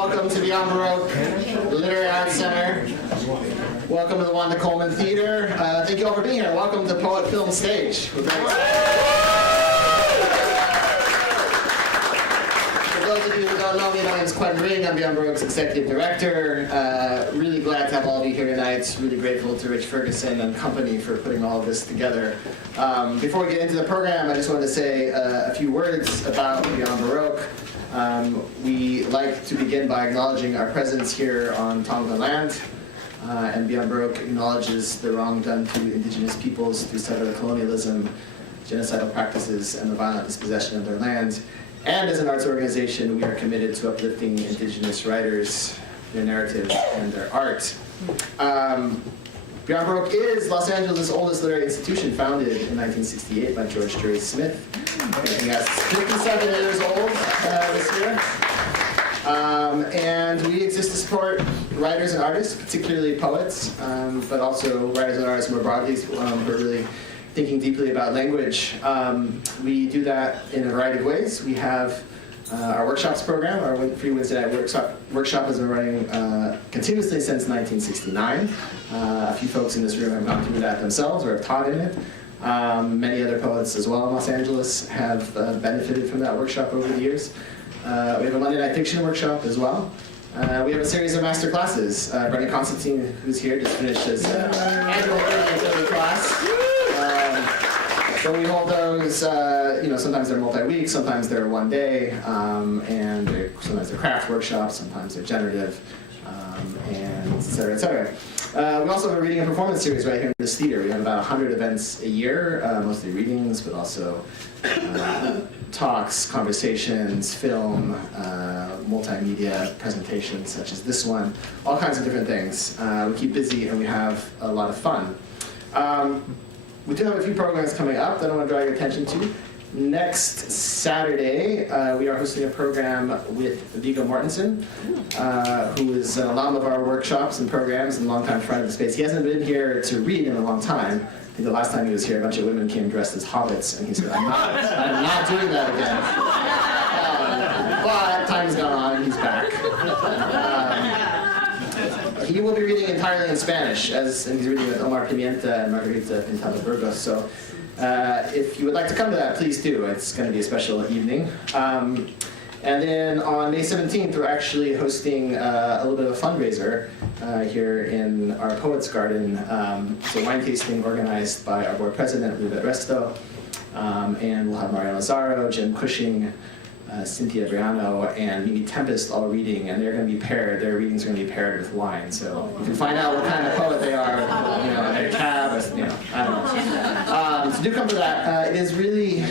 welcome to Beyond Baroque Literary Arts Center. Welcome to the Wanda Coleman Theater. Thank you all for being here. Welcome to Poet Film Stage. For those of you who don't know me, my name is Quentin Rigg. I'm Beyond Baroque's Executive Director. Really glad to have all of you here tonight. Really grateful to Rich Ferguson and company for putting all of this together. Before we get into the program, I just wanted to say a few words about Beyond Baroque. We like to begin by acknowledging our presence here on Tongan land, and Beyond Baroque acknowledges the wrong done to indigenous peoples through settler colonialism, genocidal practices, and the violent dispossession of their land. And as an arts organization, we are committed to uplifting indigenous writers, their narratives, and their art. Beyond Baroque is Los Angeles' oldest literary institution, founded in 1968 by George Drury Smith, making us 57 years old this year. And we exist to support writers and artists, particularly poets, but also writers and artists more broadly who are really thinking deeply about language. We do that in a variety of ways. We have our workshops program, our free Wednesday night workshop has been running continuously since 1969. A few folks in this room have gone through that themselves or have taught in it. Many other poets as well in Los Angeles have benefited from that workshop over the years. We have a Monday night fiction workshop as well. We have a series of master classes. Brendan Constantine, who's here, just finished his annual class. So we hold those, sometimes they're multi-week, sometimes they're one day, and sometimes they're craft workshops, sometimes they're generative, and et cetera, et cetera. We also have a reading and performance series right here in this theater. We have about 100 events a year, mostly readings, but also talks, conversations, film, multimedia presentations such as this one, all kinds of different things. We keep busy and we have a lot of fun. We do have a few programs coming up that I want to draw your attention to. Next Saturday, we are hosting a program with Viggo Mortensen, who is an alum of our workshops and programs and longtime friend of the space. He hasn't been here to read in a long time. I think the last time he was here, a bunch of women came dressed as hobbits, and he said, I'm not doing that again. But time has gone on, and he's back. He will be reading entirely in Spanish, and he's reading with Omar Pimienta and Margarita Pintado Burgos. So if you would like to come to that, please do. It's going to be a special evening. And then on May 17th, we're actually hosting a little bit of a fundraiser here in our Poets Garden. It's a wine tasting organized by our board president, Libet Resto. And we'll have Mariano Lazaro, Jim Cushing, Cynthia Briano, and Mimi Tempest all reading, and they're going to be paired. Their readings are going to be paired with wine, so you can find out what kind of poet they are, in their cab, or, I don't know. So do come to that. It is really,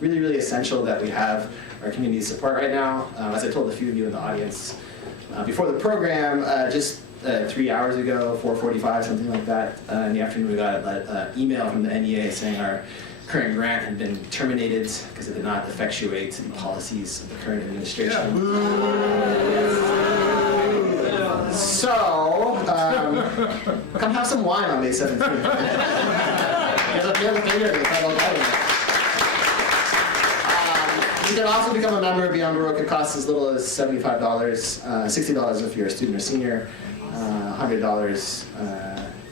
really, really essential that we have our community support right now. As I told a few of you in the audience before the program, just 3 hours ago, 4:45, something like that, in the afternoon, we got an email from the NEA saying our current grant had been terminated because it did not effectuate the policies of the current administration. So, come have some wine on May 17th. You can also become a member of Beyond Baroque. It costs as little as $75, $60 if you're a student or senior, $100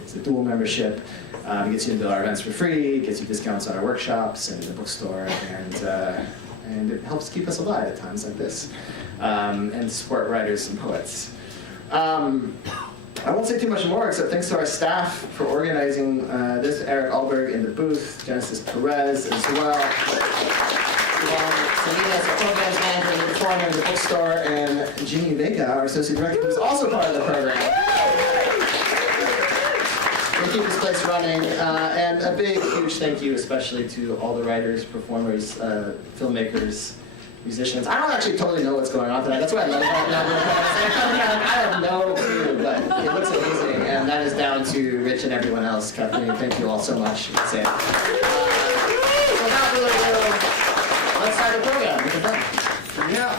it's a dual membership. It gets you into our events for free, gets you discounts on our workshops and the bookstore, and it helps keep us alive at times like this, and support writers and poets. I won't say too much more, except thanks to our staff for organizing this, Eric Alberg in the booth, Genesis Perez as well. Salinas, our programs manager in the performer in the bookstore, and Jimmy Vega, our associate director, who's also part of the program. We keep this place running, and a big, huge thank you especially to all the writers, performers, filmmakers, musicians. I don't actually totally know what's going on tonight. That's what I love about I have no clue, but it looks amazing, and that is down to Rich and everyone else. Kathleen, thank you all so much. Let's start the program. Yeah.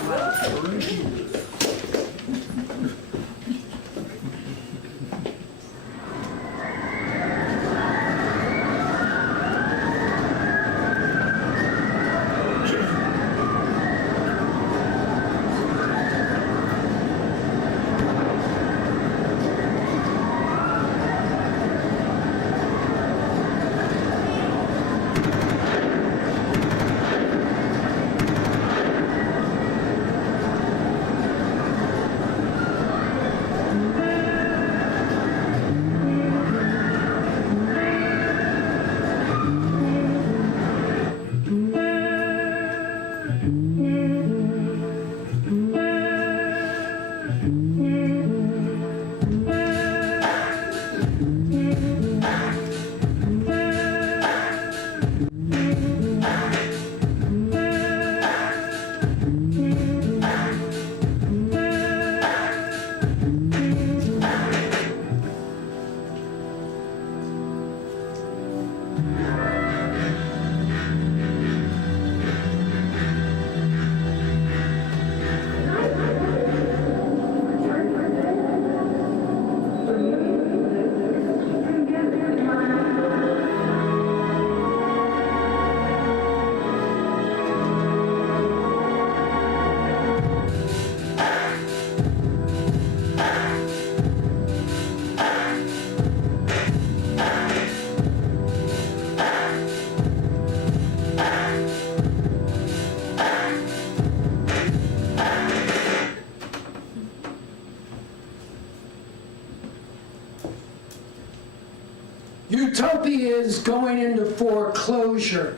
Utopia is going into foreclosure.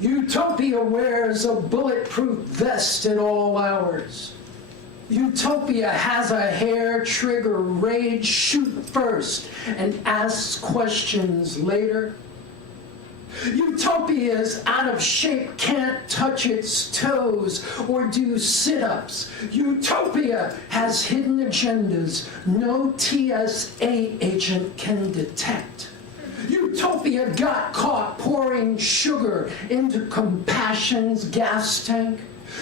Utopia wears a bulletproof vest at all hours. Utopia has a hair trigger rage shoot first and asks questions later. Utopia is out of shape, can't touch its toes or do sit-ups. Utopia has hidden agendas no TSA agent can detect. Utopia got caught pouring sugar into compassion's gas tank.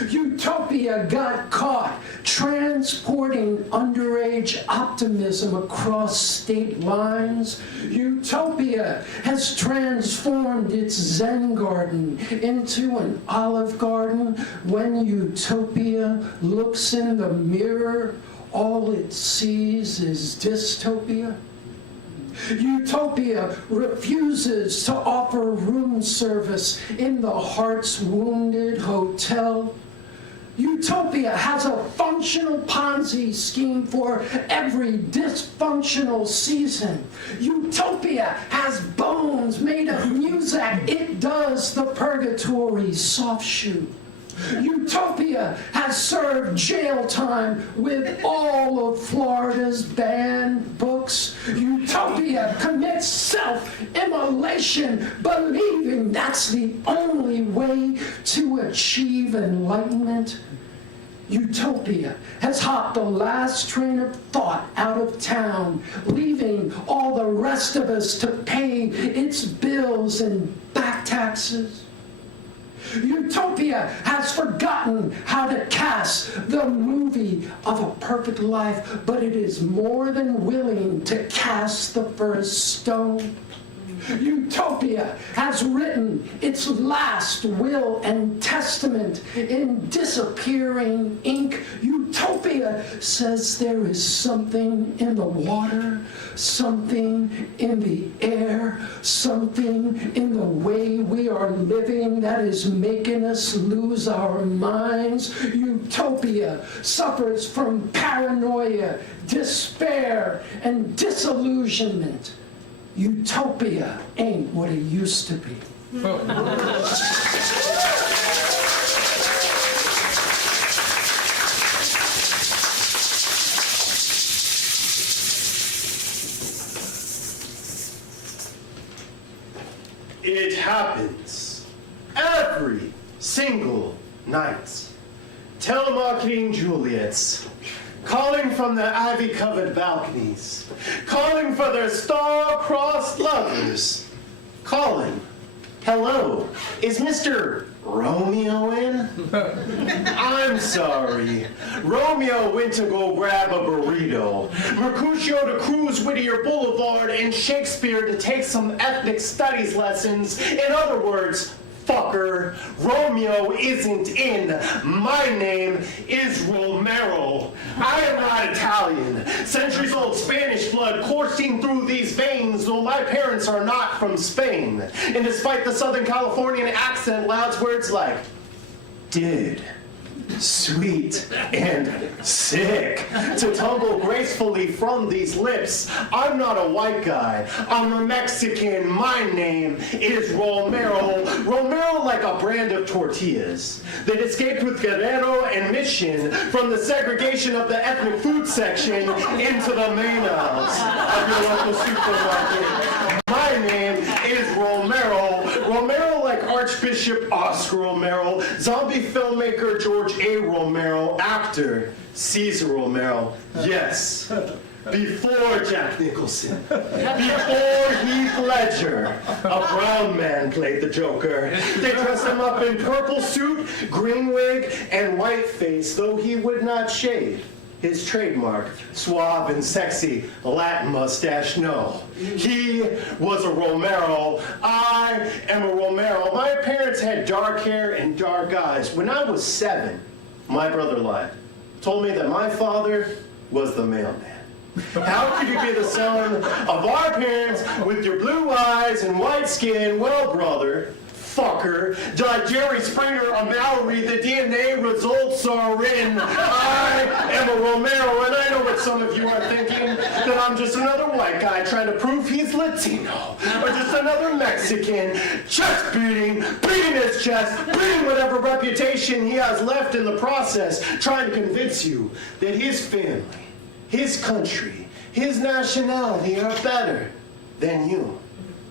Utopia got caught transporting underage optimism across state lines. Utopia has transformed its Zen garden into an Olive Garden. When Utopia looks in the mirror, all it sees is dystopia. Utopia refuses to offer room service in the Heart's Wounded Hotel. Utopia has a functional Ponzi scheme for every dysfunctional season. Utopia has bones made of music. It does the purgatory soft shoe. Utopia has served jail time with all of Florida's banned books. Utopia commits self-immolation, believing that's the only way to achieve enlightenment. Utopia has hopped the last train of thought out of town, leaving all the rest of us to pay its bills and back taxes. Utopia has forgotten how to cast the movie of a perfect life, but it is more than willing to cast the first stone. Utopia has written its last will and testament in disappearing ink. Utopia says there is something in the water, something in the air, something in the way we are living that is making us lose our minds. Utopia suffers from paranoia, despair, and disillusionment. Utopia ain't what it used to be. It happens every single night. Telemarketing Juliets, calling from their ivy-covered balconies, calling for their star-crossed lovers, calling. Hello, is Mr. Romeo in? I'm sorry. Romeo went to go grab a burrito, Mercutio to cruise Whittier Boulevard, and Shakespeare to take some ethnic studies lessons. In other words, fucker, Romeo isn't in. My name is Romero. I am not Italian. Centuries-old Spanish blood coursing through these veins, though my parents are not from Spain. And despite the Southern Californian accent, louds words like, dude, sweet, and sick to tumble gracefully from these lips. I'm not a white guy. I'm a Mexican. My name is Romero. Romero like a brand of tortillas that escaped with Guerrero and Mission from the segregation of the ethnic food section into the main aisles of your local supermarket. My name is Romero. Romero like Archbishop Oscar Romero, zombie filmmaker George A. Romero, actor Caesar Romero. Yes, before Jack Nicholson, before Heath Ledger, a brown man played the Joker. They dressed him up in purple suit, green wig, and white face, though he would not shave. His trademark, suave and sexy Latin mustache, no. He was a Romero. I am a Romero. My parents had dark hair and dark eyes. When I was 7, my brother lied. Told me that my father was the mailman. How could you be the son of our parents with your blue eyes and white skin? Well, brother, fucker. Jerry Springer, a Mallory, the DNA results are in. I am a Romero, and I know what some of you are thinking, that I'm just another white guy trying to prove he's Latino, or just another Mexican, chest beating his chest, beating whatever reputation he has left in the process, trying to convince you that his family, his country, his nationality are better than you.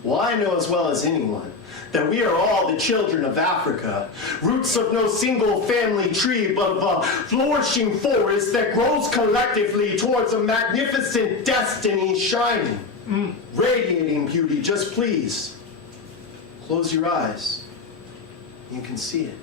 Well, I know as well as anyone that we are all the children of Africa, roots of no single family tree, but of a flourishing forest that grows collectively towards a magnificent destiny shining, radiating beauty. Just please, close your eyes. You can see it.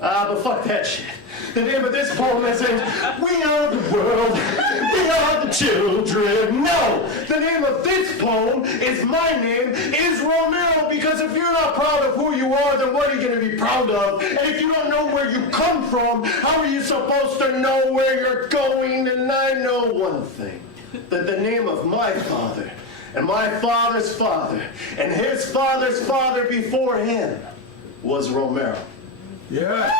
But fuck that shit. The name of this poem isn't "We Are the World, We Are the Children." No! The name of this poem is "My Name is Romero," because if you're not proud of who you are, then what are you going to be proud of? And if you don't know where you come from, how are you supposed to know where you're going? And I know one thing, that the name of my father, and my father's father, and his father's father before him was Romero. Yeah.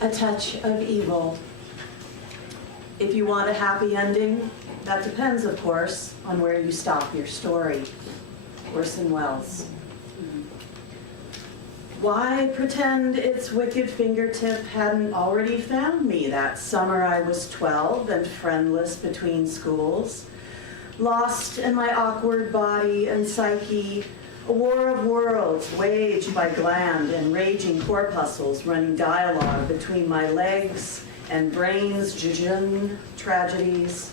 A touch of evil. If you want a happy ending, that depends, of course, on where you stop your story. Orson Welles. Why pretend its wicked fingertip hadn't already found me that summer I was 12 and friendless between schools? Lost in my awkward body and psyche, a war of worlds waged by gland and raging corpuscles running dialogue between my legs and brain's jejune tragedies.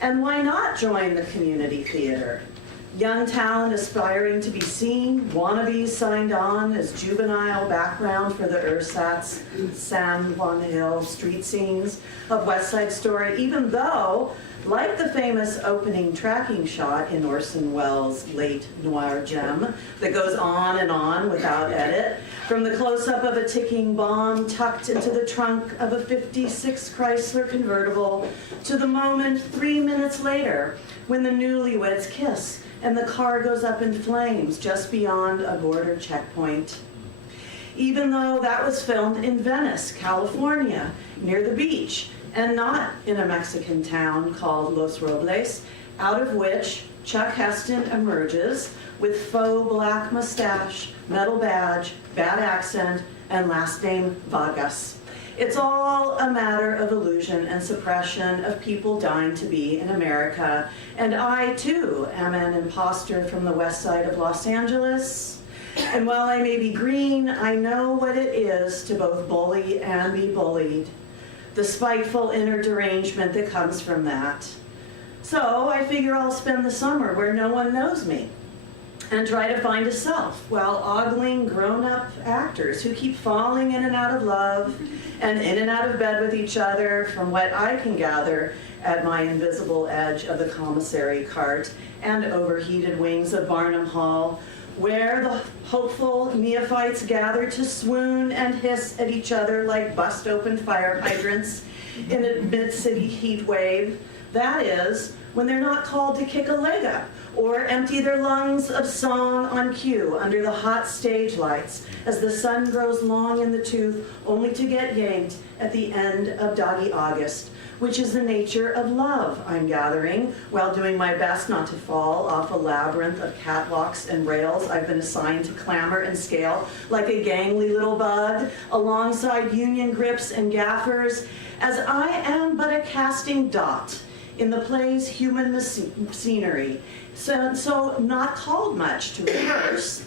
And why not join the community theater? Young talent aspiring to be seen, wannabes signed on as juvenile background for the ersatz San Juan Hill street scenes of Westside Story, even though, like the famous opening tracking shot in Orson Welles' late noir gem that goes on and on without edit, from the close-up of a ticking bomb tucked into the trunk of a 56 Chrysler convertible to the moment 3 minutes later when the newlyweds kiss and the car goes up in flames just beyond a border checkpoint. Even though that was filmed in Venice, California, near the beach, and not in a Mexican town called Los Robles, out of which Chuck Heston emerges with faux black mustache, metal badge, bad accent, and last name Vargas. It's all a matter of illusion and suppression of people dying to be in America. And I, too, am an imposter from the west side of Los Angeles. And while I may be green, I know what it is to both bully and be bullied. The spiteful inner derangement that comes from that. So I figure I'll spend the summer where no one knows me and try to find a self while ogling grown-up actors who keep falling in and out of love and in and out of bed with each other, from what I can gather at my invisible edge of the commissary cart and overheated wings of Barnum Hall, where the hopeful neophytes gather to swoon and hiss at each other like bust-open fire hydrants in a mid-city heat wave. That is, when they're not called to kick a leg up or empty their lungs of song on cue under the hot stage lights as the sun grows long in the tooth, only to get yanked at the end of Doggy August, which is the nature of love, I'm gathering, while doing my best not to fall off a labyrinth of catwalks and rails I've been assigned to clamber and scale like a gangly little bug, alongside union grips and gaffers, as I am but a casting dot in the play's human scenery, so not called much to rehearse,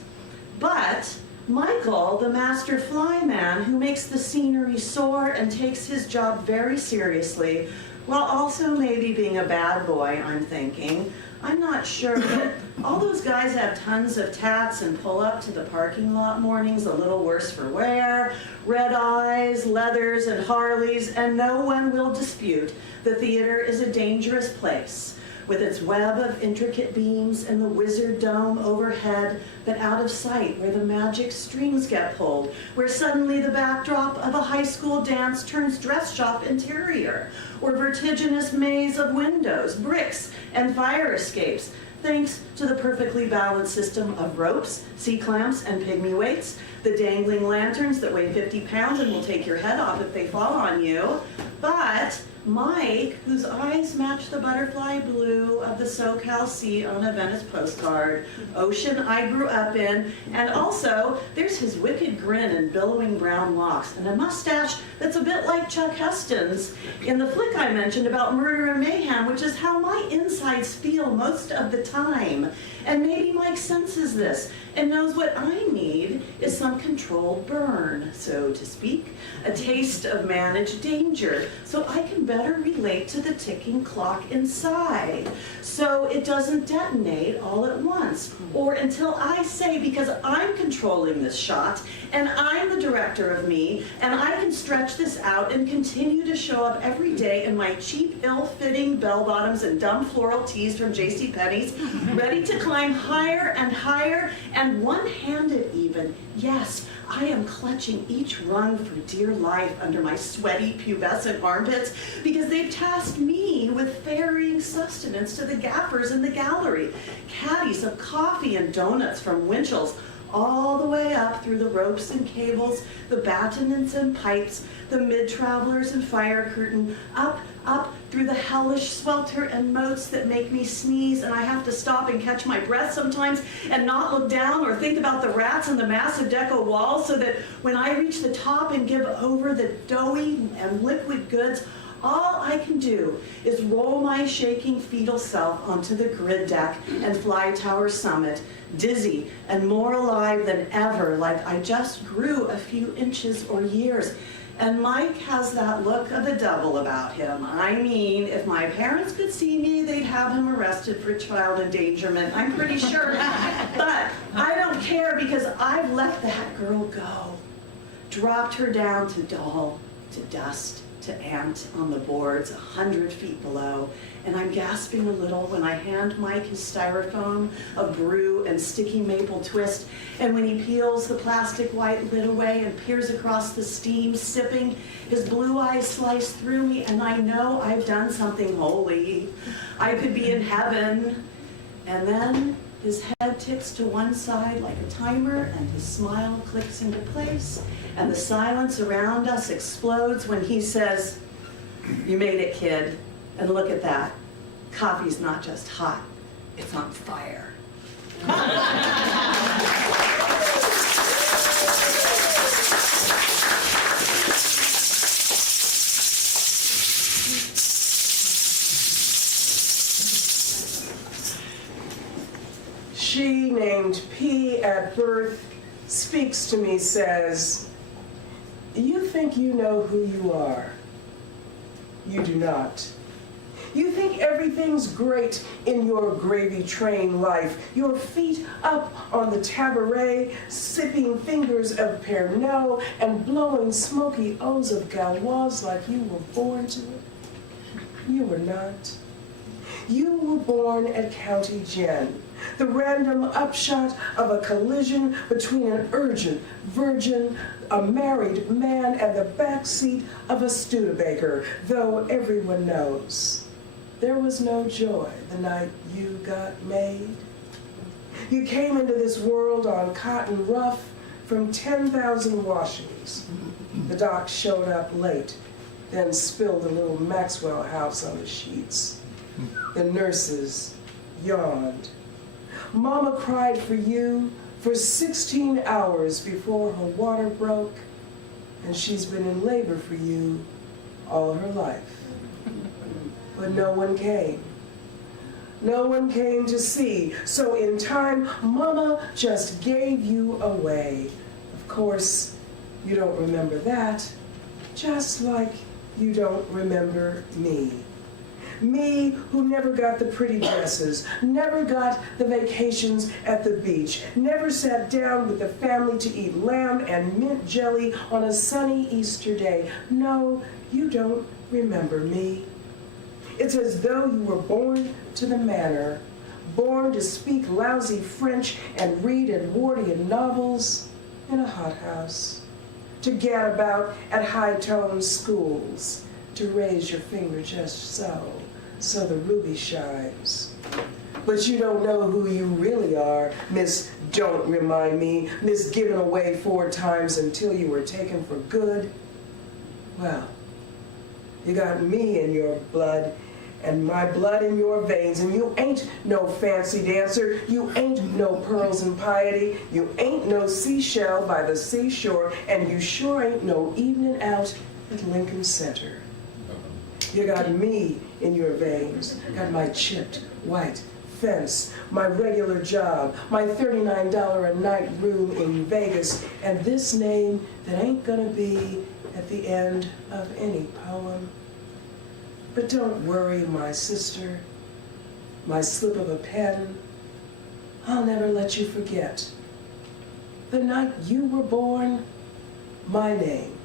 but Michael, the master flyman who makes the scenery soar and takes his job very seriously, while also maybe being a bad boy, I'm thinking. I'm not sure, but all those guys have tons of tats and pull up to the parking lot mornings a little worse for wear, red eyes, leathers, and Harleys, and no one will dispute the theater is a dangerous place with its web of intricate beams and the wizard dome overhead, but out of sight where the magic strings get pulled, where suddenly the backdrop of a high school dance turns dress shop interior, or vertiginous maze of windows, bricks, and fire escapes, thanks to the perfectly balanced system of ropes, C-clamps, and pygmy weights, the dangling lanterns that weigh 50 pounds and will take your head off if they fall on you. But Mike, whose eyes match the butterfly blue of the SoCal Sea on a Venice postcard, ocean I grew up in, and also there's his wicked grin and billowing brown locks and a mustache that's a bit like Chuck Heston's in the flick I mentioned about Murder and Mayhem, which is how my insides feel most of the time. And maybe Mike senses this and knows what I need is some controlled burn, so to speak, a taste of managed danger, so I can better relate to the ticking clock inside, so it doesn't detonate all at once, or until I say, because I'm controlling this shot, and I'm the director of me, and I can stretch this out and continue to show up every day in my cheap, ill-fitting bell-bottoms and dumb floral tees from JCPenney's, ready to climb higher and higher, and one-handed even. Yes, I am clutching each rung for dear life under my sweaty, pubescent armpits because they've tasked me with ferrying sustenance to the gaffers in the gallery, caddies of coffee and donuts from Winchell's, all the way up through the ropes and cables, the battens and pipes, the mid-travelers and fire curtain, up through the hellish swelter and moats that make me sneeze, and I have to stop and catch my breath sometimes and not look down or think about the rats and the massive deco walls, so that when I reach the top and give over the doughy and liquid goods, all I can do is roll my shaking fetal self onto the grid deck and fly tower summit, dizzy and more alive than ever, like I just grew a few inches or years. And Mike has that look of the devil about him. I mean, if my parents could see me, they'd have him arrested for child endangerment, I'm pretty sure. But I don't care, because I've let that girl go. Dropped her down to doll, to dust, to ant on the boards 100 feet below, and I'm gasping a little when I hand Mike his styrofoam of brew and sticky maple twist, and when he peels the plastic white lid away and peers across the steam, sipping, his blue eyes slice through me, and I know I've done something holy. I could be in heaven. And then his head ticks to one side like a timer, and his smile clicks into place, and the silence around us explodes when he says, "You made it, kid. And look at that. Coffee's not just hot, it's on fire." She, named P at birth, speaks to me, says, "You think you know who you are. You do not. You think everything's great in your gravy train life, your feet up on the tabaret, sipping fingers of Pernod and blowing smoky O's of Gauloise like you were born to it. You were not. You were born at County Gen, the random upshot of a collision between an urgent virgin, a married man, and the backseat of a Studebaker, though everyone knows there was no joy the night you got made. You came into this world on cotton rough from 10,000 washings. The doc showed up late, then spilled a little Maxwell House on the sheets. The nurses yawned. Mama cried for you for 16 hours before her water broke, and she's been in labor for you all her life. But no one came. No one came to see, so in time, Mama just gave you away. Of course, you don't remember that, just like you don't remember me. Me, who never got the pretty dresses, never got the vacations at the beach, never sat down with the family to eat lamb and mint jelly on a sunny Easter day. No, you don't remember me. It's as though you were born to the manor, born to speak lousy French and read Edwardian novels in a hothouse, to gad about at high-toned schools, to raise your finger just so the ruby shines. But you don't know who you really are, Miss Don't Remind Me, Miss Given Away 4 times until you were taken for good. Well, you got me in your blood, and my blood in your veins, and you ain't no fancy dancer, you ain't no pearls and piety, you ain't no seashell by the seashore, and you sure ain't no evening out at Lincoln Center. You got me in your veins, got my chipped white fence, my regular job, my $39 a night room in Vegas, and this name that ain't gonna be at the end of any poem. But don't worry, my sister, my slip of a pen, I'll never let you forget. The night you were born, my name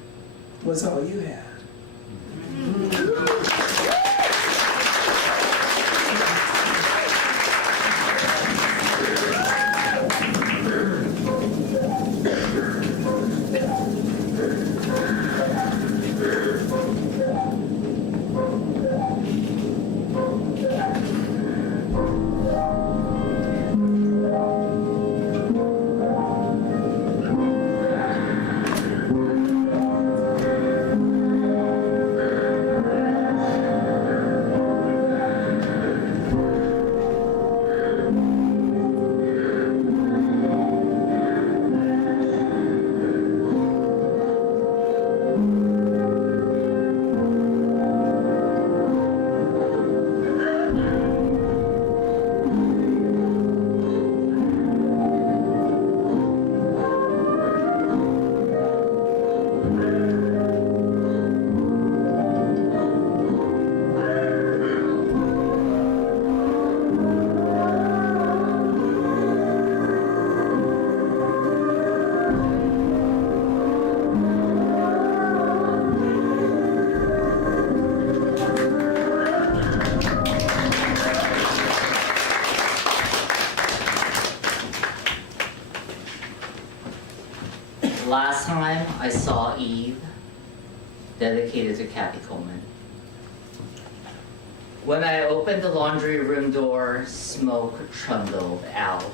was all you had. Last time I saw Eve, dedicated to Kathy Coleman. When I opened the laundry room door, smoke trundled out.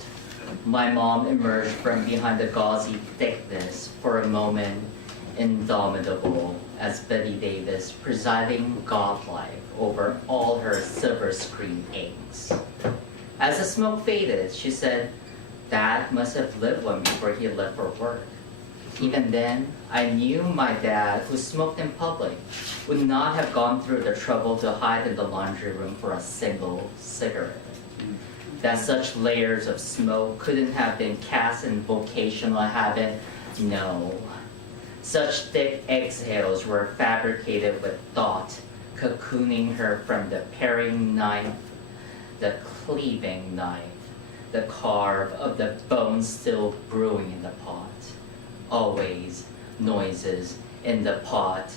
My mom emerged from behind the gauzy thickness for a moment, indomitable as Betty Davis, presiding godlike over all her silver screen eggs. As the smoke faded, she said, "Dad must have lit one before he left for work." Even then, I knew my dad, who smoked in public, would not have gone through the trouble to hide in the laundry room for a single cigarette. That such layers of smoke couldn't have been cast in vocational habit, no. Such thick exhales were fabricated with thought, cocooning her from the paring knife, the cleaving knife, the carve of the bone still brewing in the pot. Always noises in the pot.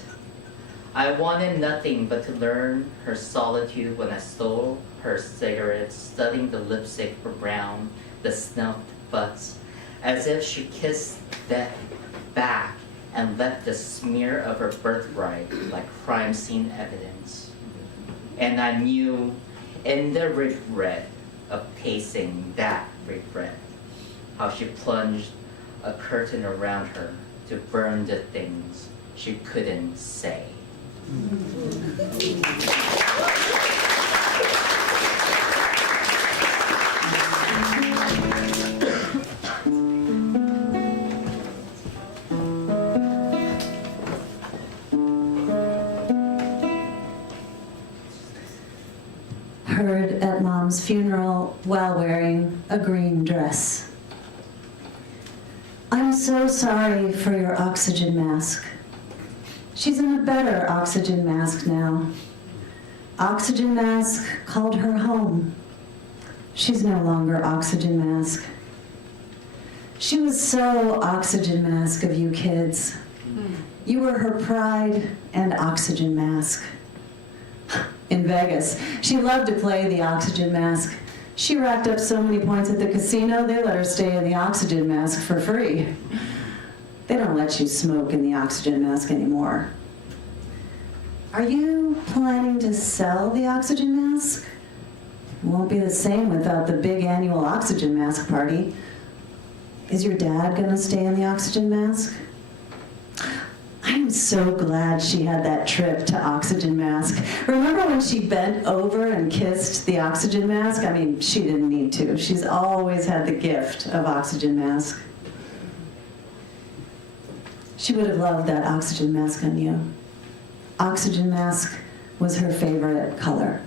I wanted nothing but to learn her solitude when I stole her cigarettes, studying the lipstick for brown, the snuffed butts, as if she kissed death back and left the smear of her birthright like crime scene evidence. And I knew in the regret of pacing that regret, how she plunged a curtain around her to burn the things she couldn't say. Heard at Mom's funeral while wearing a green dress. I'm so sorry for your oxygen mask. She's in a better oxygen mask now. Oxygen mask called her home. She's no longer oxygen mask. She was so oxygen mask of you kids. You were her pride and oxygen mask. in Vegas. She loved to play the oxygen mask. She racked up so many points at the casino, they let her stay in the oxygen mask for free. They don't let you smoke in the oxygen mask anymore. Are you planning to sell the oxygen mask? It won't be the same without the big annual oxygen mask party. Is your dad gonna stay in the oxygen mask? I'm so glad she had that trip to oxygen mask. Remember when she bent over and kissed the oxygen mask? I mean, she didn't need to. She's always had the gift of oxygen mask. She would have loved that oxygen mask on you. Oxygen mask was her favorite color.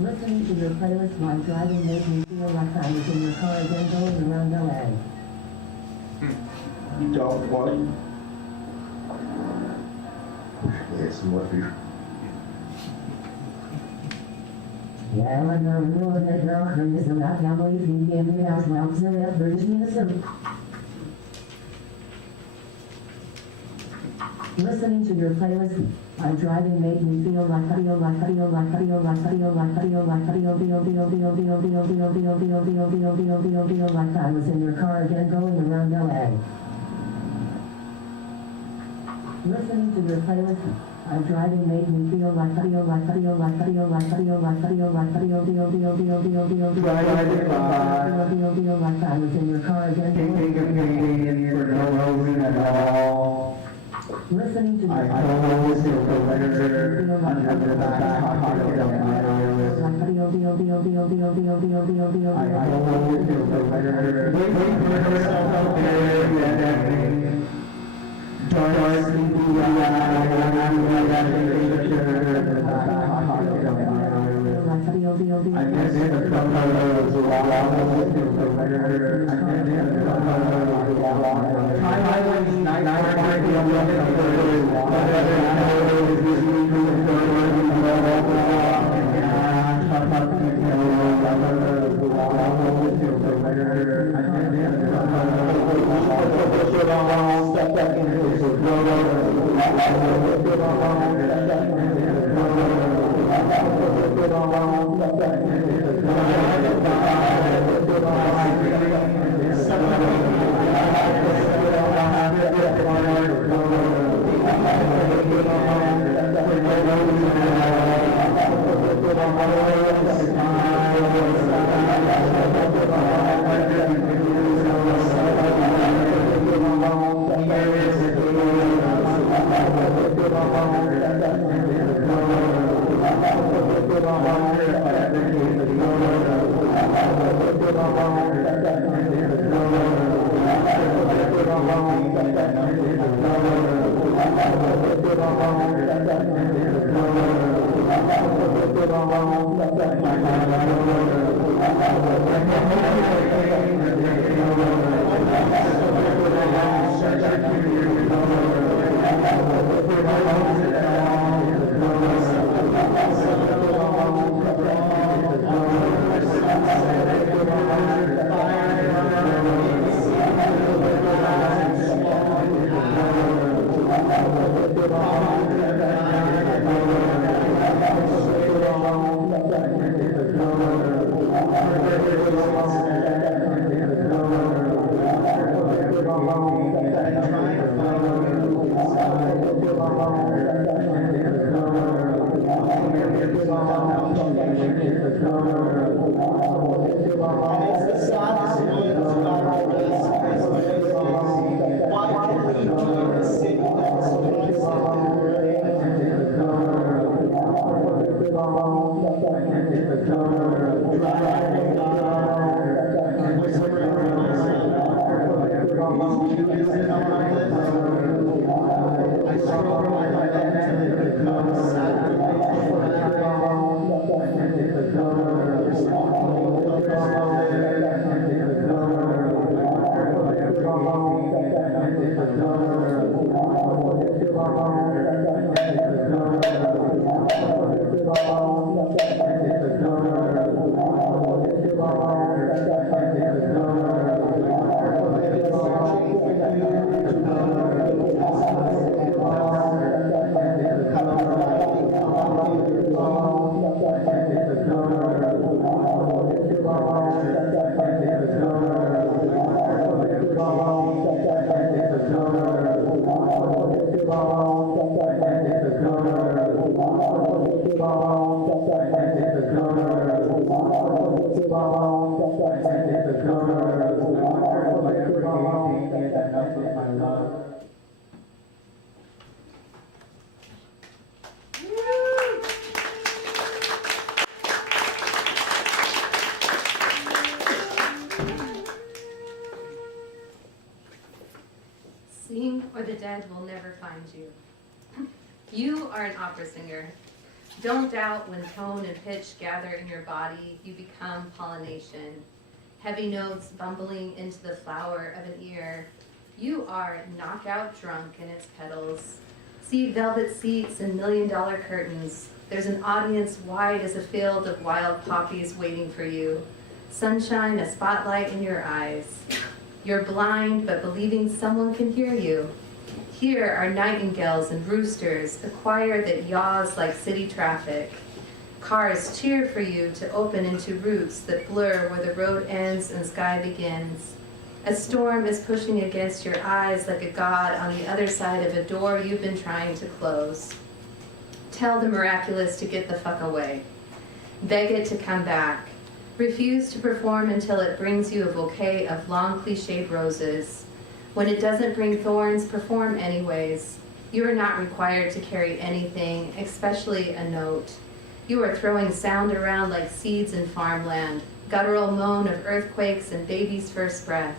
Listening to your playlist while driving made me feel like I was in your car again going around LA. Don't what? It's what you. Yeah, I know, no, that girl, and this and that, now believe me, and me, as well, so that British innocent. Listening to your playlist while driving made me feel like like I was in your car again going around LA. Listening to your playlist while driving made me feel like I was in your car again For no reason at all. listening to I always feel the letter under the back pocket of my eyelids. I always feel the letter waiting for herself out there, yeah. Darkly blue eyes, I miss the colors, I always feel the letter, I miss the colors, highways, night party, I'm looking for the Sing or the dead will never find you. You are an opera singer. Don't doubt when tone and pitch gather in your body, you become pollination. Heavy notes bumbling into the flower of an ear. You are knockout drunk in its petals. See velvet seats and million-dollar curtains. There's an audience wide as a field of wild poppies waiting for you. Sunshine, a spotlight in your eyes. You're blind, but believing someone can hear you. Here are nightingales and roosters, a choir that yaws like city traffic. Cars cheer for you to open into routes that blur where the road ends and sky begins. A storm is pushing against your eyes like a god on the other side of a door you've been trying to close. Tell the miraculous to get the fuck away. Beg it to come back. Refuse to perform until it brings you a bouquet of long cliched roses. When it doesn't bring thorns, perform anyways. You are not required to carry anything, especially a note. You are throwing sound around like seeds in farmland, guttural moan of earthquakes and baby's first breath.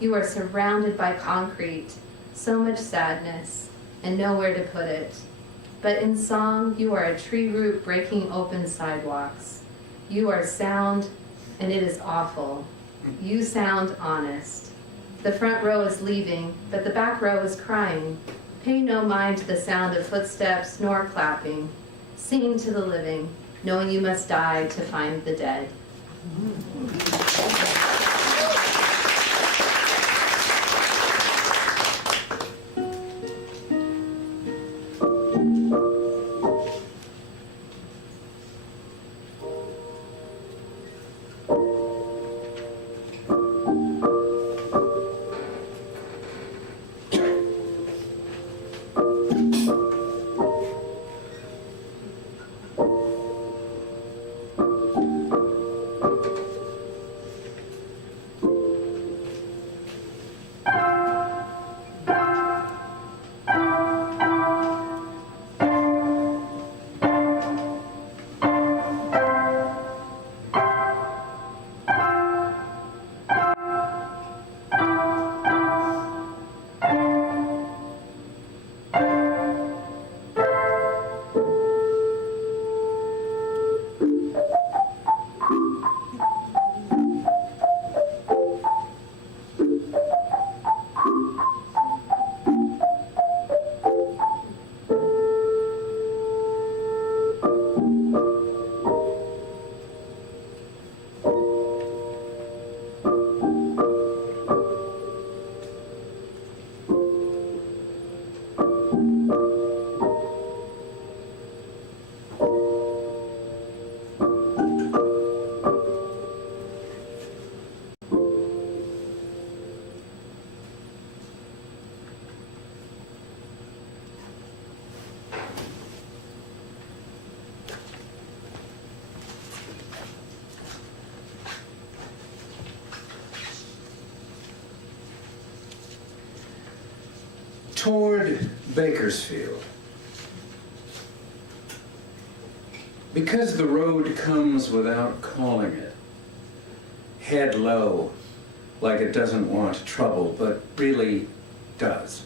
You are surrounded by concrete, so much sadness, and nowhere to put it. But in song, you are a tree root breaking open sidewalks. You are sound, and it is awful. You sound honest. The front row is leaving, but the back row is crying. Pay no mind to the sound of footsteps nor clapping. Singing to the living, knowing you must die to find the dead. toward Bakersfield. Because the road comes without calling it, head low, like it doesn't want trouble, but really does.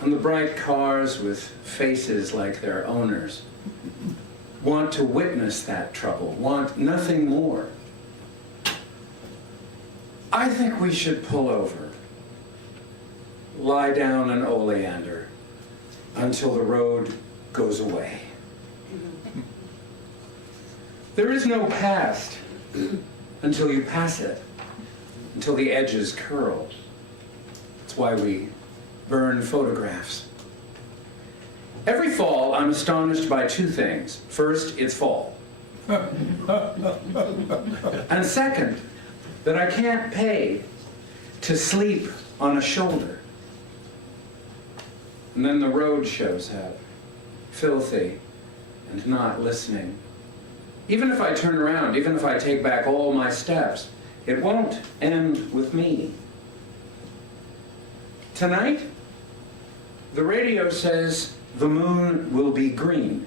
And the bright cars with faces like their owners want to witness that trouble, want nothing more. I think we should pull over, lie down an oleander until the road goes away. There is no past until you pass it, until the edges curl. That's why we burn photographs. Every fall, I'm astonished by two things. First, it's fall. And second, that I can't pay to sleep on a shoulder. And then the road shows up, filthy and not listening. Even if I turn around, even if I take back all my steps, it won't end with me. Tonight, the radio says the moon will be green.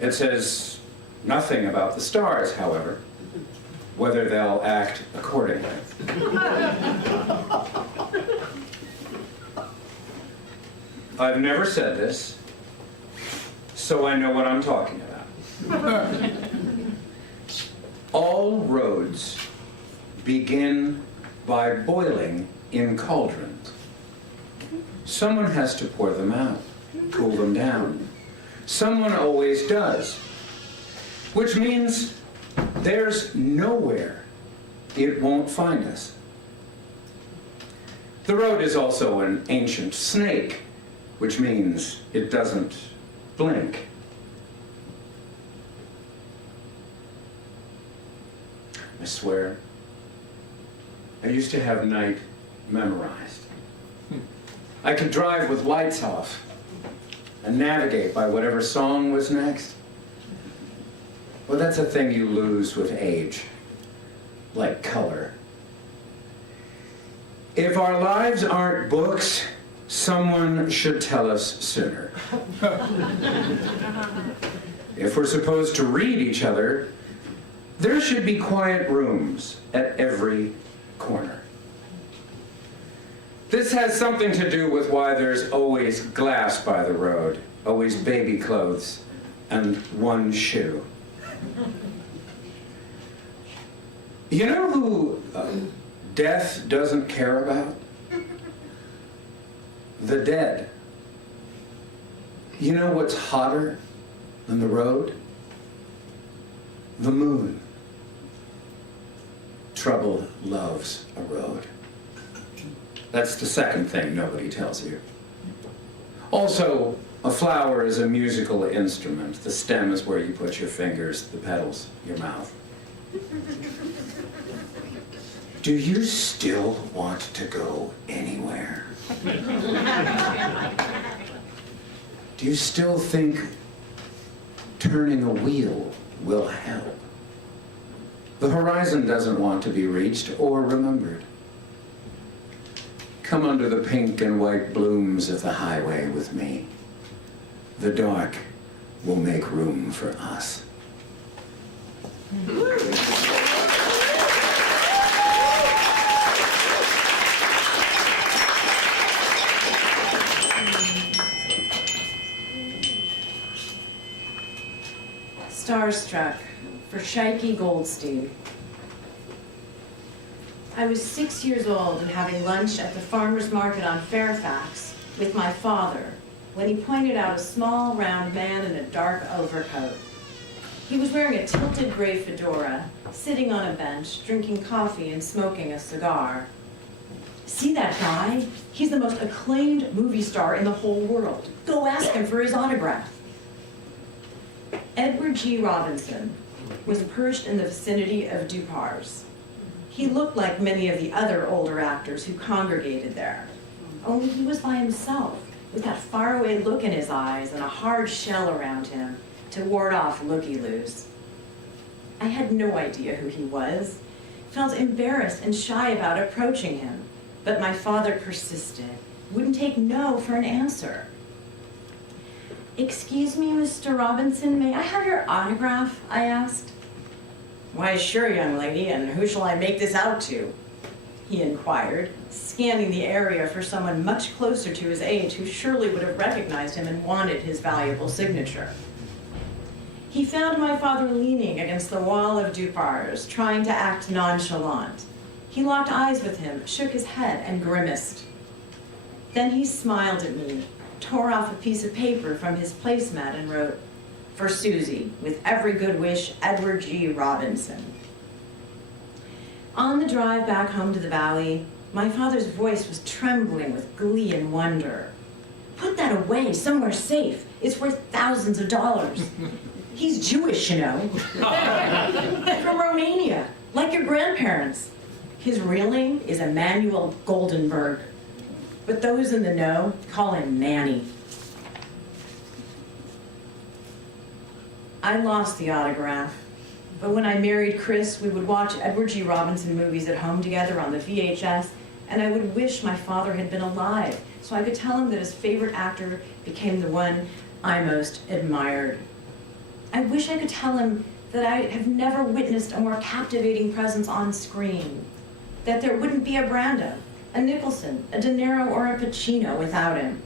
It says nothing about the stars, however, whether they'll act accordingly. I've never said this, so I know what I'm talking about. All roads begin by boiling in cauldrons. Someone has to pour them out, cool them down. Someone always does, which means there's nowhere it won't find us. The road is also an ancient snake, which means it doesn't blink. I swear, I used to have night memorized. I could drive with lights off and navigate by whatever song was next. Well, that's a thing you lose with age, like color. If our lives aren't books, someone should tell us sooner. If we're supposed to read each other, there should be quiet rooms at every corner. This has something to do with why there's always glass by the road, always baby clothes, and one shoe. You know who death doesn't care about? The dead. You know what's hotter than the road? The moon. Trouble loves a road. That's the second thing nobody tells you. Also, a flower is a musical instrument. The stem is where you put your fingers, the petals, your mouth. Do you still want to go anywhere? Do you still think turning a wheel will help? The horizon doesn't want to be reached or remembered. Come under the pink and white blooms of the highway with me. The dark will make room for us. Starstruck for Shaiki Goldstein. I was 6 years old and having lunch at the farmer's market on Fairfax with my father when he pointed out a small, round man in a dark overcoat. He was wearing a tilted gray fedora, sitting on a bench, drinking coffee and smoking a cigar. See that guy? He's the most acclaimed movie star in the whole world. Go ask him for his autograph. Edward G. Robinson was perched in the vicinity of Dupar's. He looked like many of the other older actors who congregated there, only he was by himself, with that faraway look in his eyes and a hard shell around him to ward off looky-loos. I had no idea who he was, felt embarrassed and shy about approaching him, But my father persisted, wouldn't take no for an answer. "Excuse me, Mr. Robinson, may I have your autograph?" I asked. "Why, sure, young lady, and who shall I make this out to?" he inquired, scanning the area for someone much closer to his age who surely would have recognized him and wanted his valuable signature. He found my father leaning against the wall of Dupar's, trying to act nonchalant. He locked eyes with him, shook his head, and grimaced. Then he smiled at me, tore off a piece of paper from his placemat and wrote, "For Susie, with every good wish, Edward G. Robinson." On the drive back home to the valley, my father's voice was trembling with glee and wonder. "Put that away, somewhere safe. It's worth thousands of dollars. He's Jewish, you know. From Romania, like your grandparents. His real name is Emanuel Goldenberg, but those in the know call him Manny." I lost the autograph, but when I married Chris, we would watch Edward G. Robinson movies at home together on the VHS, and I would wish my father had been alive so I could tell him that his favorite actor became the one I most admired. I wish I could tell him that I have never witnessed a more captivating presence on screen, that there wouldn't be a Brando, a Nicholson, a De Niro, or a Pacino without him.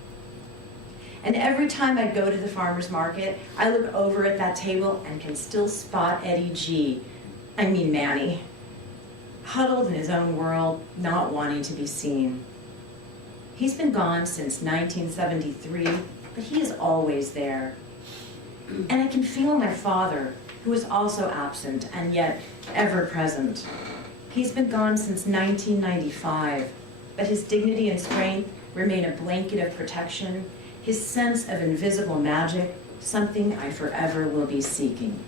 And every time I go to the farmer's market, I look over at that table and can still spot Manny, huddled in his own world, not wanting to be seen. He's been gone since 1973, but he is always there. And I can feel my father, who is also absent and yet ever present. He's been gone since 1995, but his dignity and strength remain a blanket of protection, his sense of invisible magic, something I forever will be seeking.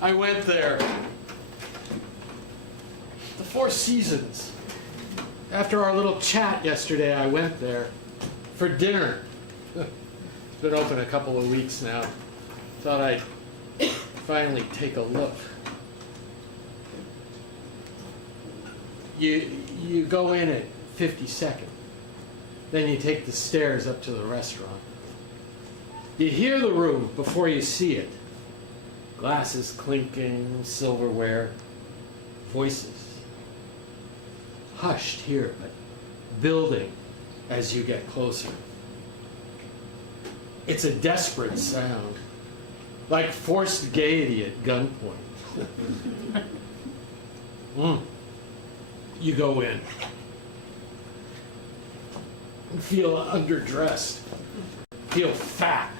I went there. The Four Seasons. After our little chat yesterday, I went there for dinner. It's been open a couple of weeks now. Thought I'd finally take a look. You go in at 52nd. Then you take the stairs up to the restaurant. You hear the room before you see it. Glasses clinking, silverware, voices. Hushed here, but building as you get closer. It's a desperate sound, like forced gaiety at gunpoint. You go in. Feel underdressed. Feel fat.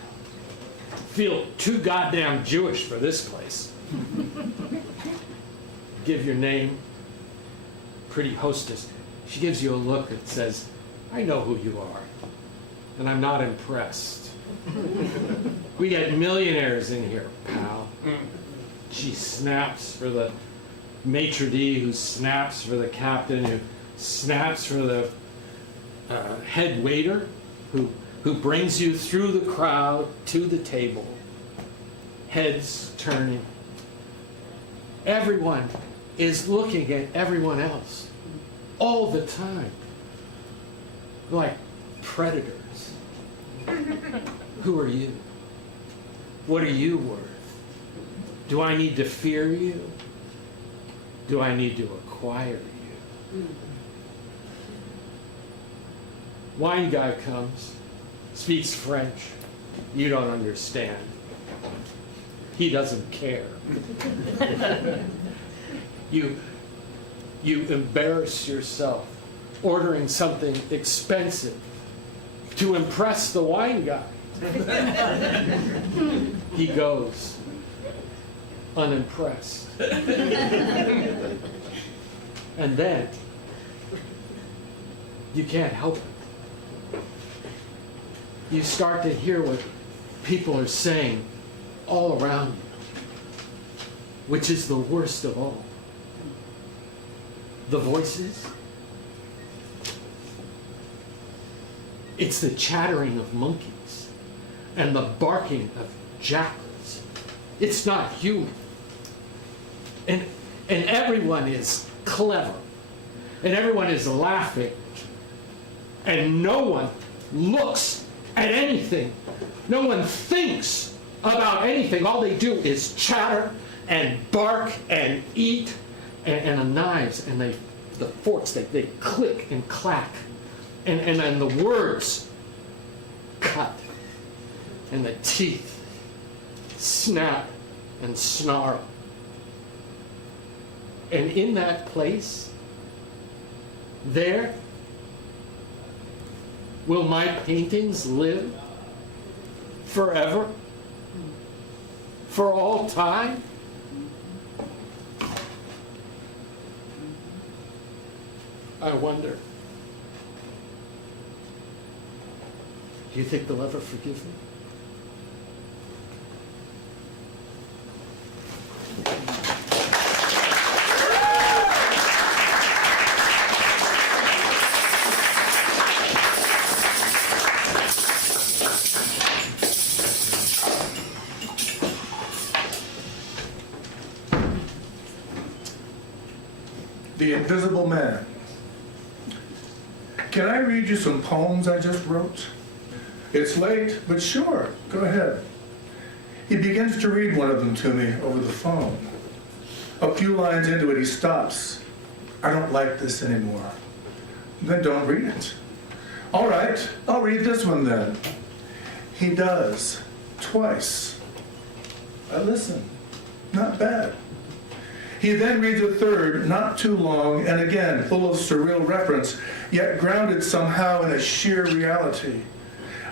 Feel too goddamn Jewish for this place. Give your name. Pretty hostess. She gives you a look that says, "I know who you are, and I'm not impressed. We got millionaires in here, pal." She snaps for the maitre d', who snaps for the captain, who snaps for the head waiter, who brings you through the crowd to the table. Heads turning. Everyone is looking at everyone else all the time, like predators. Who are you? What are you worth? Do I need to fear you? Do I need to acquire you? Wine guy comes, speaks French. You don't understand. He doesn't care. You embarrass yourself ordering something expensive to impress the wine guy. He goes unimpressed. And then you can't help it. You start to hear what people are saying all around you. which is the worst of all. The voices. It's the chattering of monkeys and the barking of jackals. It's not human. And everyone is clever. And everyone is laughing. And no one looks at anything. No one thinks about anything. All they do is chatter and bark and eat. And the knives and the forks, they click and clack. And the words cut. And the teeth snap and snarl. And in that place, there, will my paintings live forever? For all time? I wonder. Do you think they'll ever forgive me? The Invisible Man. Can I read you some poems I just wrote? It's late, but sure, go ahead. He begins to read one of them to me over the phone. A few lines into it, he stops. I don't like this anymore. Then don't read it. All right, I'll read this one then. He does, twice. I listen. Not bad. He then reads a third, not too long, and again, full of surreal reference, yet grounded somehow in a sheer reality.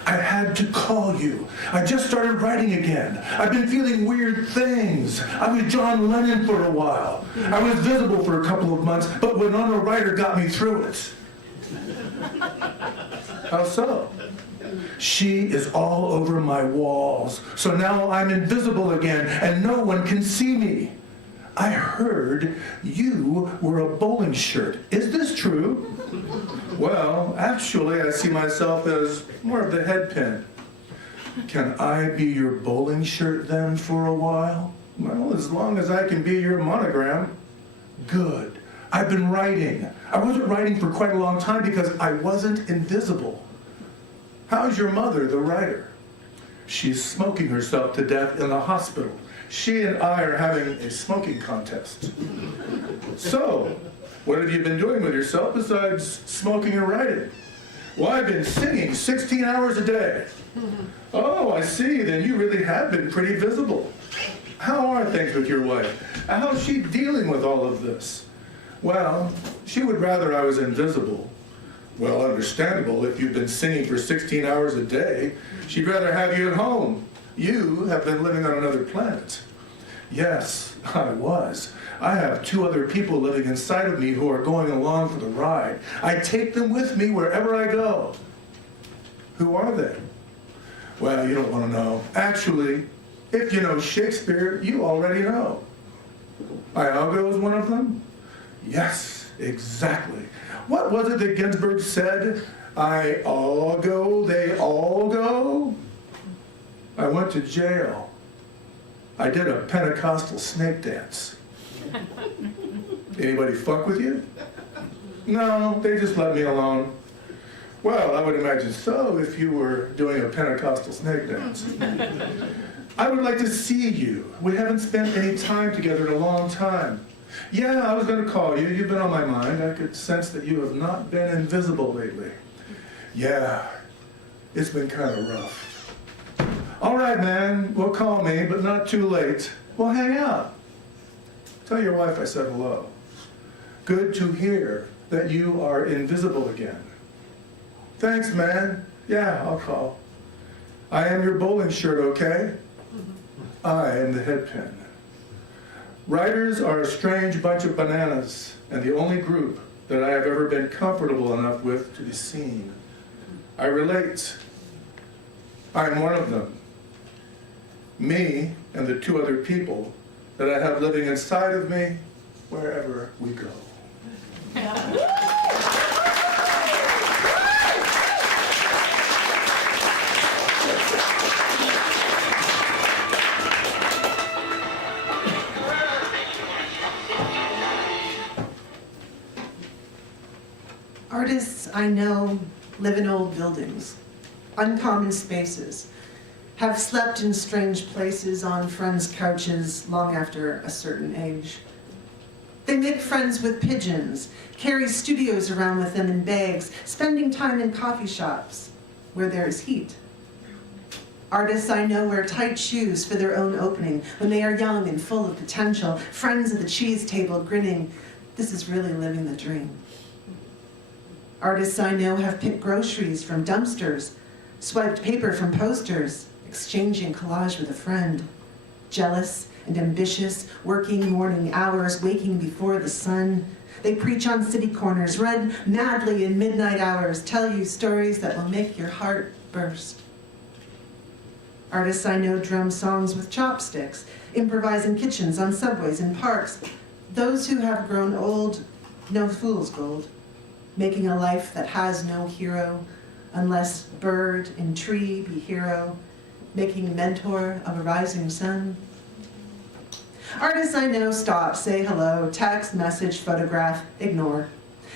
I had to call you. I just started writing again. I've been feeling weird things. I was John Lennon for a while. I was visible for a couple of months, but Winona Ryder got me through it. How so? She is all over my walls, so now I'm invisible again, and no one can see me. I heard you were a bowling shirt. Is this true? Well, actually, I see myself as more of the head pin. Can I be your bowling shirt then for a while? Well, as long as I can be your monogram. Good. I've been writing. I wasn't writing for quite a long time because I wasn't invisible. How's your mother, the writer? She's smoking herself to death in the hospital. She and I are having a smoking contest. So, what have you been doing with yourself besides smoking and writing? Well, I've been singing 16 hours a day. Oh, I see. Then you really have been pretty visible. How are things with your wife? How's she dealing with all of this? Well, she would rather I was invisible. Well, understandable. If you've been singing for 16 hours a day, she'd rather have you at home. You have been living on another planet. Yes, I was. I have 2 other people living inside of me who are going along for the ride. I take them with me wherever I go. Who are they? Well, you don't want to know. Actually, if you know Shakespeare, you already know. Iago is one of them? Yes, exactly. What was it that Ginsberg said? I all go, they all go? I went to jail. I did a Pentecostal snake dance. Anybody fuck with you? No, they just let me alone. Well, I would imagine so if you were doing a Pentecostal snake dance. I would like to see you. We haven't spent any time together in a long time. Yeah, I was going to call you. You've been on my mind. I could sense that you have not been invisible lately. Yeah, it's been kind of rough. All right, man, well, call me, but not too late. We'll hang out. Tell your wife I said hello. Good to hear that you are invisible again. Thanks, man. Yeah, I'll call. I am your bowling shirt, okay? I am the head pin. Writers are a strange bunch of bananas, and the only group that I have ever been comfortable enough with to be seen. I relate. I'm one of them. Me and the 2 other people that I have living inside of me wherever we go. Artists I know live in old buildings, uncommon spaces, have slept in strange places on friends' couches long after a certain age. They make friends with pigeons, carry studios around with them in bags, spending time in coffee shops where there is heat. Artists I know wear tight shoes for their own opening when they are young and full of potential, friends at the cheese table grinning, this is really living the dream. Artists I know have picked groceries from dumpsters, swiped paper from posters, exchanging collage with a friend. Jealous and ambitious, working morning hours, waking before the sun. They preach on city corners, run madly in midnight hours, tell you stories that will make your heart burst. Artists I know drum songs with chopsticks, improvise in kitchens, on subways, in parks. Those who have grown old know fool's gold, making a life that has no hero, unless bird and tree be hero, making mentor of a rising sun. Artists I know stop, say hello, text, message, photograph, ignore.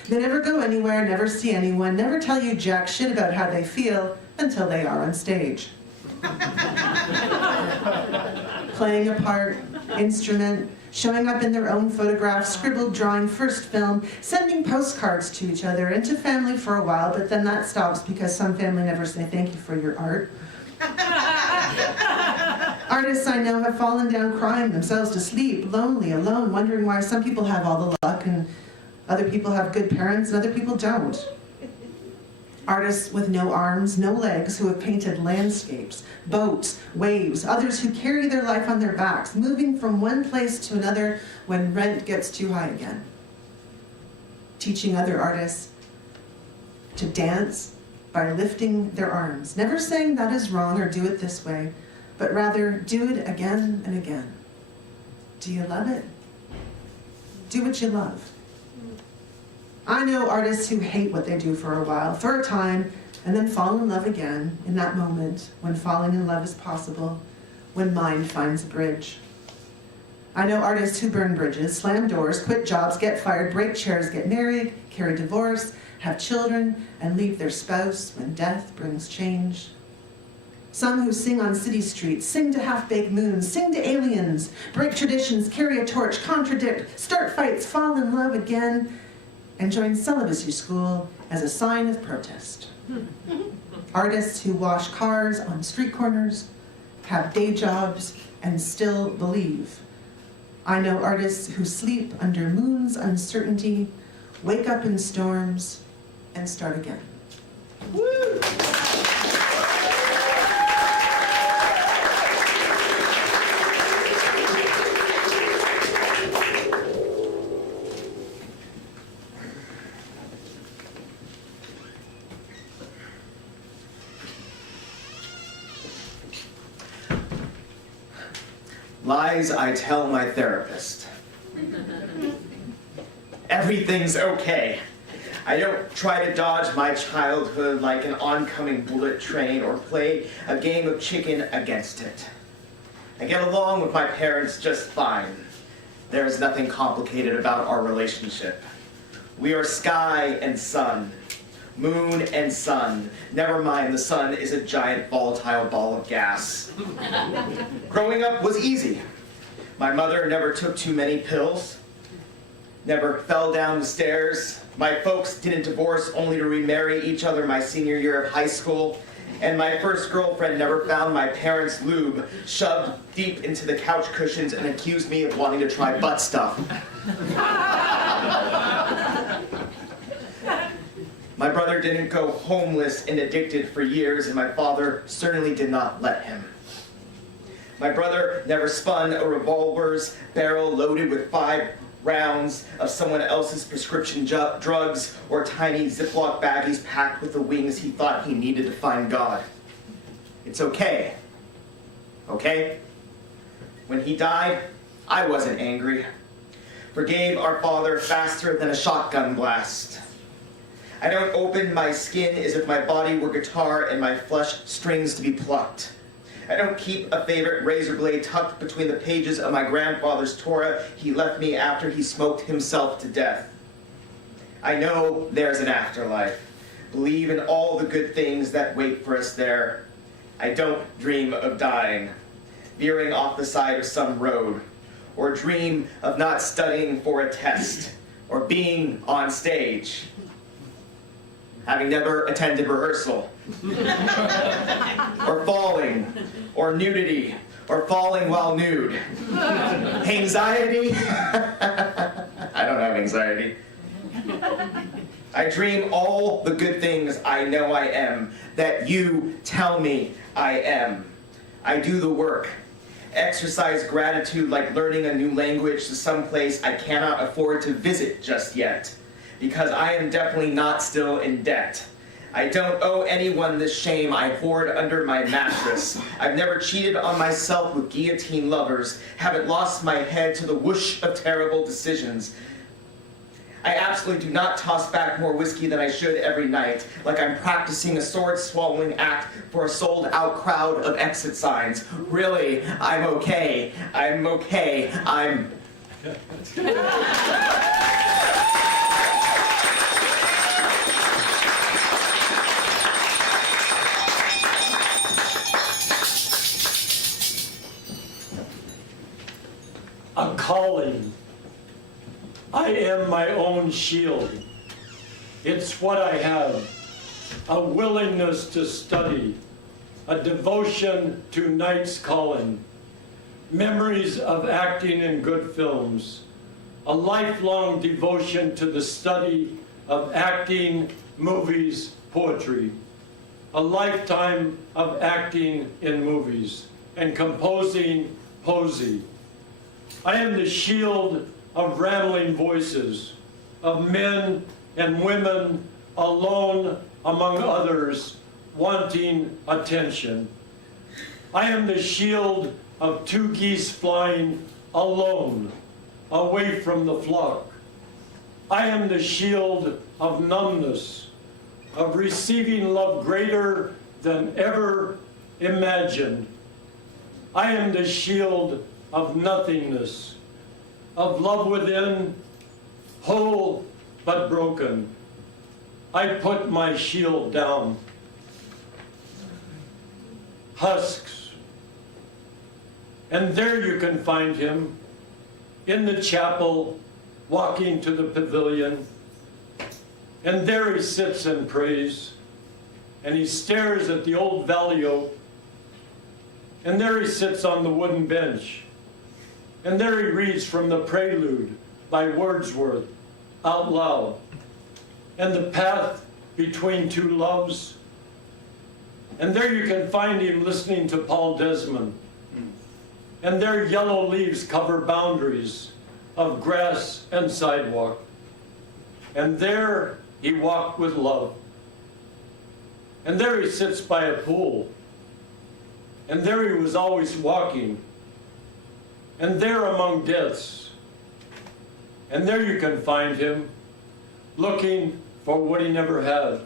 They never go anywhere, never see anyone, never tell you jack shit about how they feel until they are on stage. Playing a part, instrument, showing up in their own photographs, scribbled drawing, first film, sending postcards to each other and to family for a while, but then that stops because some family never say thank you for your art. Artists I know have fallen down crying themselves to sleep, lonely, alone, wondering why some people have all the luck and other people have good parents and other people don't. Artists with no arms, no legs, who have painted landscapes, boats, waves, others who carry their life on their backs, moving from one place to another when rent gets too high again. Teaching other artists to dance by lifting their arms, never saying that is wrong or do it this way, but rather do it again and again. Do you love it? Do what you love. I know artists who hate what they do for a while, for a time, and then fall in love again in that moment when falling in love is possible, when mind finds a bridge. I know artists who burn bridges, slam doors, quit jobs, get fired, break chairs, get married, carry divorce, have children, and leave their spouse when death brings change. Some who sing on city streets, sing to half-baked moons, sing to aliens, break traditions, carry a torch, contradict, start fights, fall in love again, and join celibacy school as a sign of protest. Artists who wash cars on street corners, have day jobs, and still believe. I know artists who sleep under moon's uncertainty, wake up in storms, and start again. Woo! Lies I tell my therapist. Everything's okay. I don't try to dodge my childhood like an oncoming bullet train or play a game of chicken against it. I get along with my parents just fine. There is nothing complicated about our relationship. We are sky and sun, moon and sun. Never mind, the sun is a giant volatile ball of gas. Growing up was easy. My mother never took too many pills, never fell down the stairs. My folks didn't divorce only to remarry each other my senior year of high school. And my first girlfriend never found my parents' lube shoved deep into the couch cushions and accused me of wanting to try butt stuff. My brother didn't go homeless and addicted for years, and my father certainly did not let him. My brother never spun a revolver's barrel loaded with 5 rounds of someone else's prescription drugs or tiny Ziploc baggies packed with the wings he thought he needed to find God. It's okay. Okay? When he died, I wasn't angry. Forgave our father faster than a shotgun blast. I don't open my skin as if my body were guitar and my flesh strings to be plucked. I don't keep a favorite razor blade tucked between the pages of my grandfather's Torah he left me after he smoked himself to death. I know there's an afterlife. Believe in all the good things that wait for us there. I don't dream of dying, veering off the side of some road, or dream of not studying for a test, or being on stage, having never attended rehearsal, or falling, or nudity, or falling while nude. Anxiety? I don't have anxiety. I dream all the good things I know I am, that you tell me I am. I do the work. Exercise gratitude like learning a new language to some place I cannot afford to visit just yet, because I am definitely not still in debt. I don't owe anyone the shame I hoard under my mattress. I've never cheated on myself with guillotine lovers, haven't lost my head to the whoosh of terrible decisions. I absolutely do not toss back more whiskey than I should every night, like I'm practicing a sword-swallowing act for a sold-out crowd of exit signs. Really, I'm okay. I'm okay. I'm... A calling. I am my own shield. It's what I have. A willingness to study. A devotion to night's calling. Memories of acting in good films. A lifelong devotion to the study of acting, movies, poetry. A lifetime of acting in movies and composing poesy. I am the shield of rambling voices, of men and women alone among others, wanting attention. I am the shield of two geese flying alone, away from the flock. I am the shield of numbness, of receiving love greater than ever imagined. I am the shield of nothingness, of love within, whole but broken. I put my shield down. Husks. And there you can find him, in the chapel, walking to the pavilion. And there he sits and prays, and he stares at the old valley oak. And there he sits on the wooden bench. And there he reads from the Prelude by Wordsworth out loud. And the path between two loves. And there you can find him listening to Paul Desmond. And there yellow leaves cover boundaries of grass and sidewalk. And there he walked with love. And there he sits by a pool. And there he was always walking. And there among deaths. And there you can find him, looking for what he never had.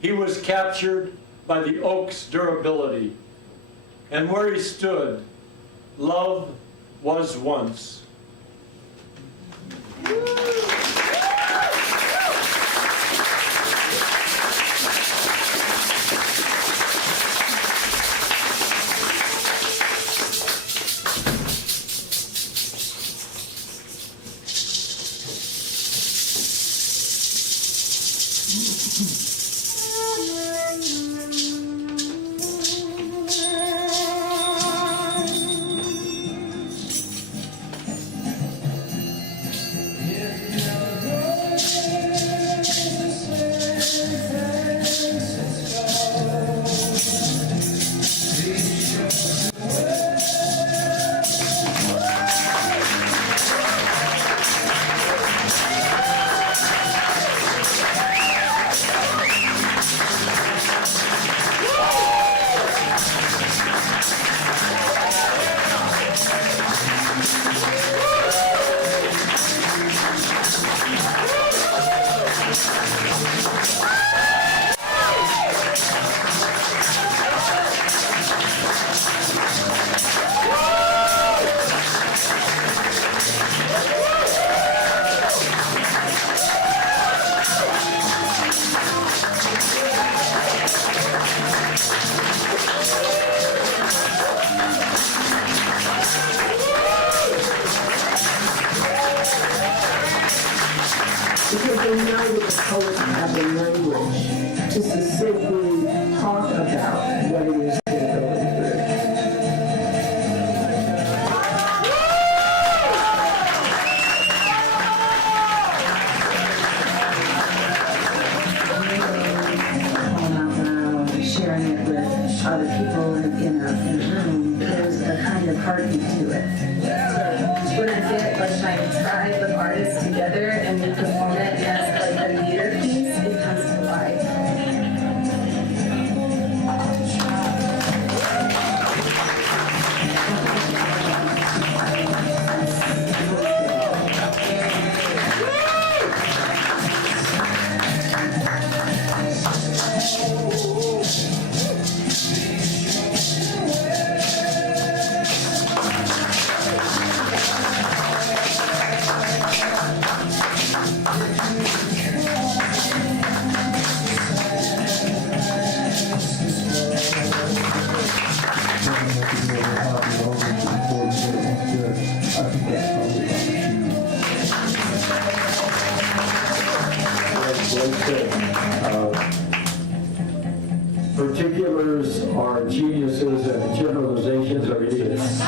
He was captured by the oak's durability. And where he stood, love was once. Yeah. now that the poets have the language to succinctly talk about what it is they're going through. Sharing it with other people in a room, there's a kind of heartbeat to it. What is it like my tribe of artists together and we perform it as like a theater piece? It comes to life. Particulars are geniuses and generalizations are idiots.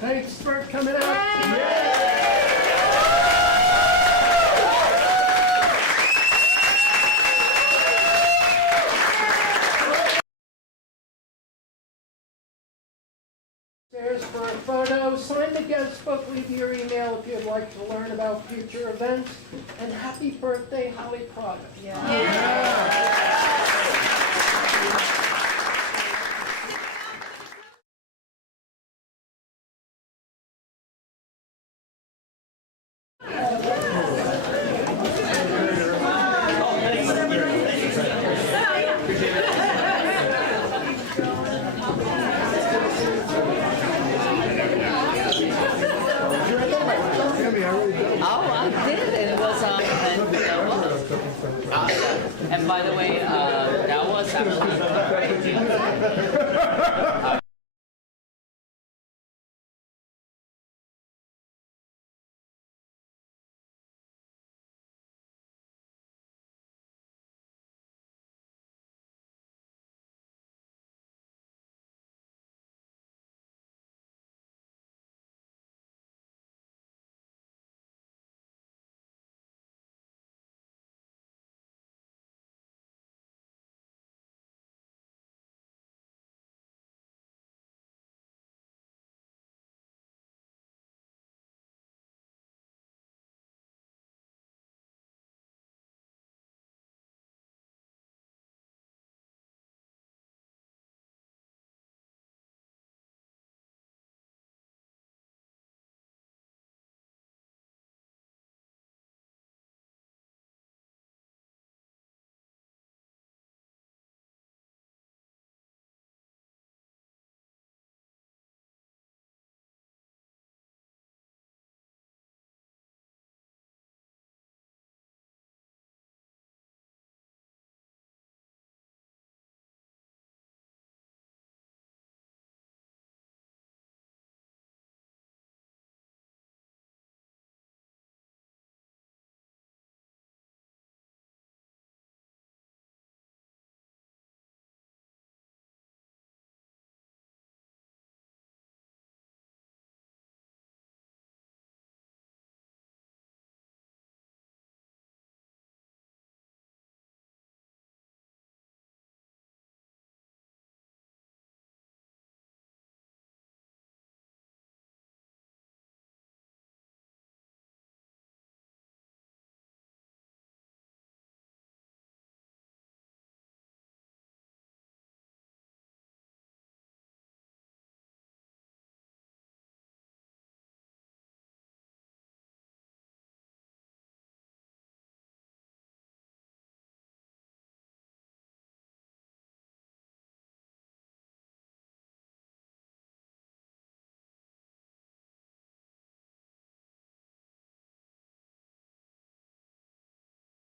Thanks for coming out. There's for a photo. Sign the guest book. Leave your email if you'd like to learn about future events. And happy birthday, Holly Prada. Oh, I did. It was and by the way, that was actually